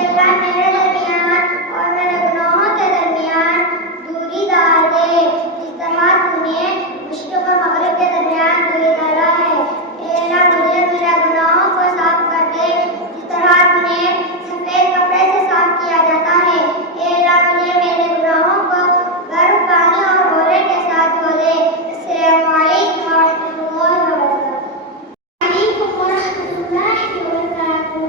एला मेरे दरमियान और मेरे गुनाहों के दरमियान दूरी डाल दे, जिस तरह तूने मशरिक़ और मग़रिब के दरमियान दूरी डाला है। एला मुझे मेरे गुनाहों को साफ कर दे, जिस तरह तूने सफ़ेद कपड़े से साफ किया जाता है। एला मुझे मेरे गुनाहों को गर्म पानी और ओले के साथ धो दे। अस्सलामु अलैकुम वरहमतुल्लाहि वबरकातुहू।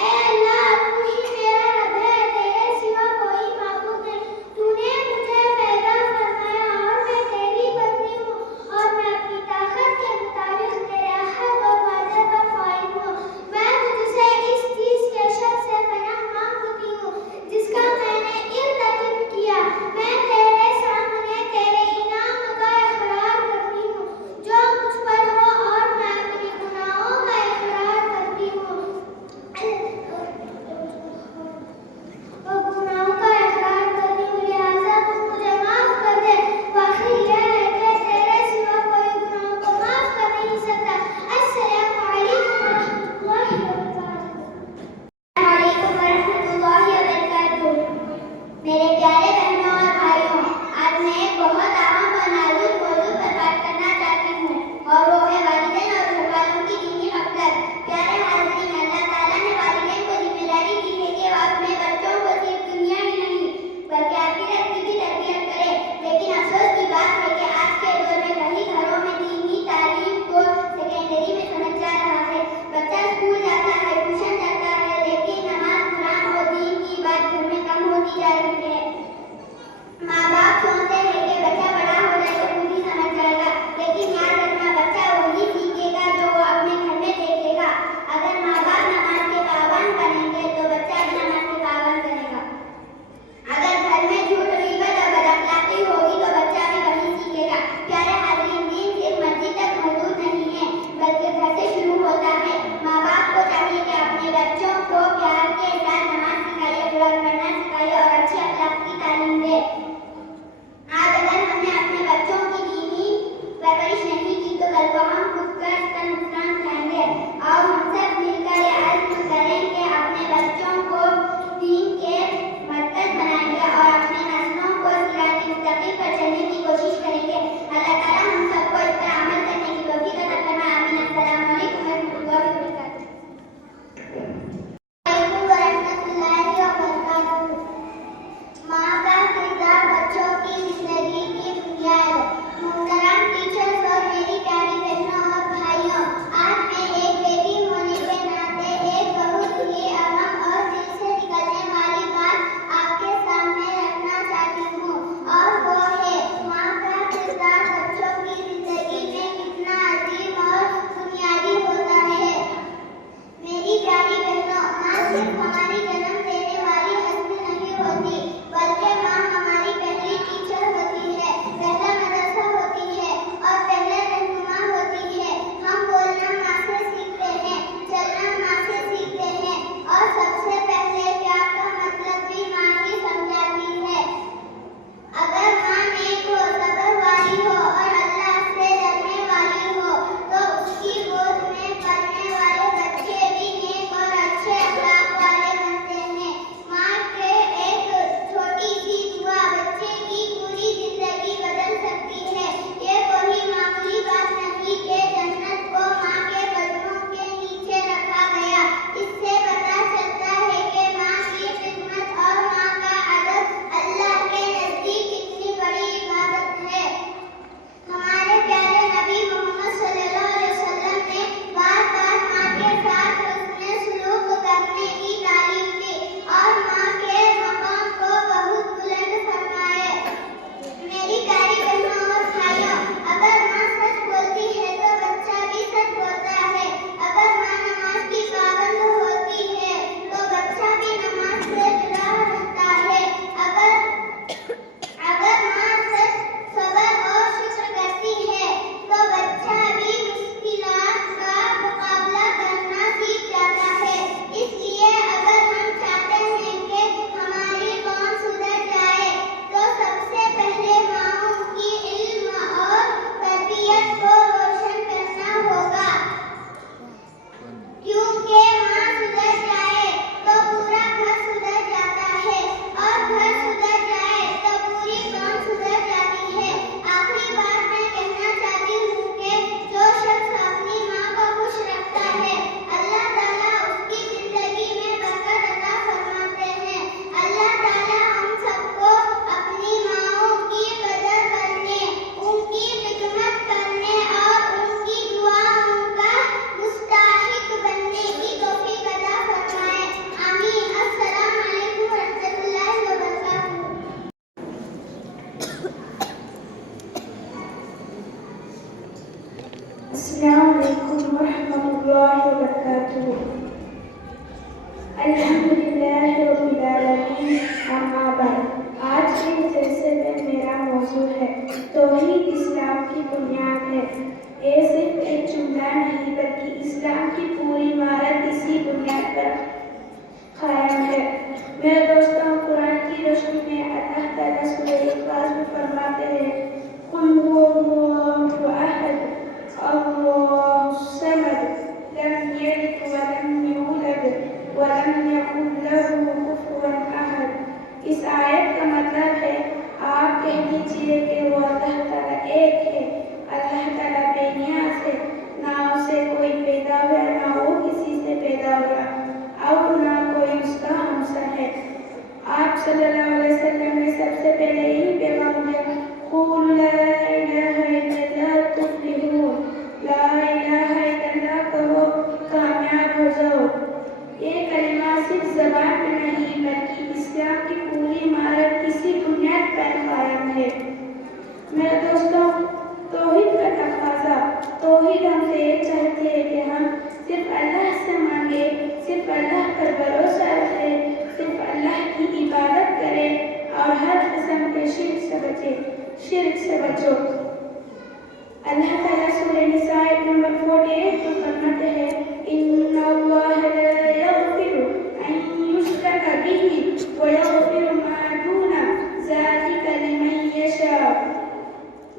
ऐ अल्लाह तू ही मेरा रब है, तेरे सिवा कोई माबूद नहीं। तूने मुझे पैदा फरमाया और मैं तेरी बंदी हूँ और मैं अपनी ताकत के मुताबिक तेरे अहद और वादे पर कायम हूँ। मैं तुझसे इस चीज के शर से पनाह मांगती हूँ जिसका मैंने इर्तिकाब किया। मैं तेरे सामने तेरे इनाम का इकरार करती हूँ जो मुझ पर हो और मैं अपने गुनाहों का इकरार करती हूँ लिहाजा तू मुझे माफ कर दे। वाकई यह है कि तेरे सिवा कोई गुनाहों को माफ कर नहीं सकता। अस्सलामु अलैकुम वरहमतुल्लाहि वबरकातुहू। मेरे प्यारे बहनों और भाइयों, आज मैं एक बहुत अहम और नाजुक मौजू पर बात करना चाहती हूँ और वो है वालिदैन और घरवालों की दीनी हक़दार। प्यारे हाज़रीन, अल्लाह ताला ने वालिदैन को जिम्मेदारी दी है कि वो अपने बच्चों को सिर्फ दुनिया ही नहीं बल्कि आखिरत की भी तरबियत करें। लेकिन अफसोस की बात है कि आज के दौर में कई घरों में दीनी तालीम को सेकेंडरी में समझा जा रहा है। बच्चा स्कूल जाता है, ट्यूशन जाता है, लेकिन नमाज, कुरान और दीन की बात घर में कम होती जा रही है। वरहमतुल्लाहि वबरकातुहू। अल्हम्दुलिल्लाहि रब्बिल आलमीन, अम्मा बाद। आज के जलसे में मेरा मौजू है तौहीद इस्लाम की बुनियाद है। ये सिर्फ एक जुमला नहीं बल्कि इस्लाम की पूरी इमारत इसी बुनियाद पर कायम है। मेरे दोस्तों, कुरान की रोशनी में अल्लाह ताला सूरह इखलास में फरमाते हैं, कुल हुवल्लाहु अहद, अल्लाहु समद, लम यलिद व लम यूलद व लम यकुल लहू कुफुवन अहद। इस आयत का मतलब है, आप कह दीजिए कि वो अल्लाह ताला एक है। अल्लाह ताला बेनियाज़ है, ना उसे कोई पैदा हुआ, ना वो किसी से पैदा हुआ, और ना कोई उसका हमसर है। आप सल्लल्लाहु अलैहि वसल्लम ने सबसे पहले यही पैगाम दिया, कुल ला इलाहा इल्लल्लाह तुफ्लिहून, ला इलाहा इल्लल्लाह कहो, कामयाब हो जाओ। ये कलिमा सिर्फ ज़बान में नहीं बल्कि इस्लाम की पूरी इमारत इसी बुनियाद पर कायम है। मेरे दोस्तों, तौहीद का तकाज़ा, तौहीद हमसे ये चाहती है कि हम सिर्फ अल्लाह से मांगे, सिर्फ अल्लाह पर भरोसा रखें, सिर्फ अल्लाह की इबादत करें और हर किस्म के शिर्क से बचो। अल्लाह ताला सूरह निसा नंबर 48 में फरमाते हैं, इन्नल्लाह ला यग़फिरु अन युश्रका बिही व यग़फिरु मा दूना ज़ालिका लिमन यशा।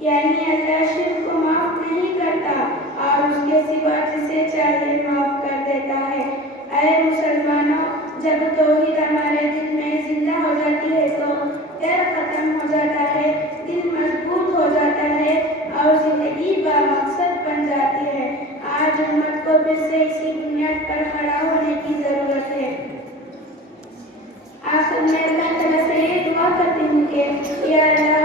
यानी अल्लाह शिर्क को माफ नहीं करता और उसके सिवा जिसे चाहे माफ कर देता है। ऐ मुसलमानों, जब तौहीद हमारे दिल में जिंदा हो जाती है तो डर खत्म हो जाता है, दिल मजबूत हो जाता है और जिंदगी बामकसद बन जाती है। आज उम्मत को फिर से इसी बुनियाद पर खड़ा होने की जरूरत है। आखिर में अल्लाह ताला से ये दुआ करती हूँ कि या अल्लाह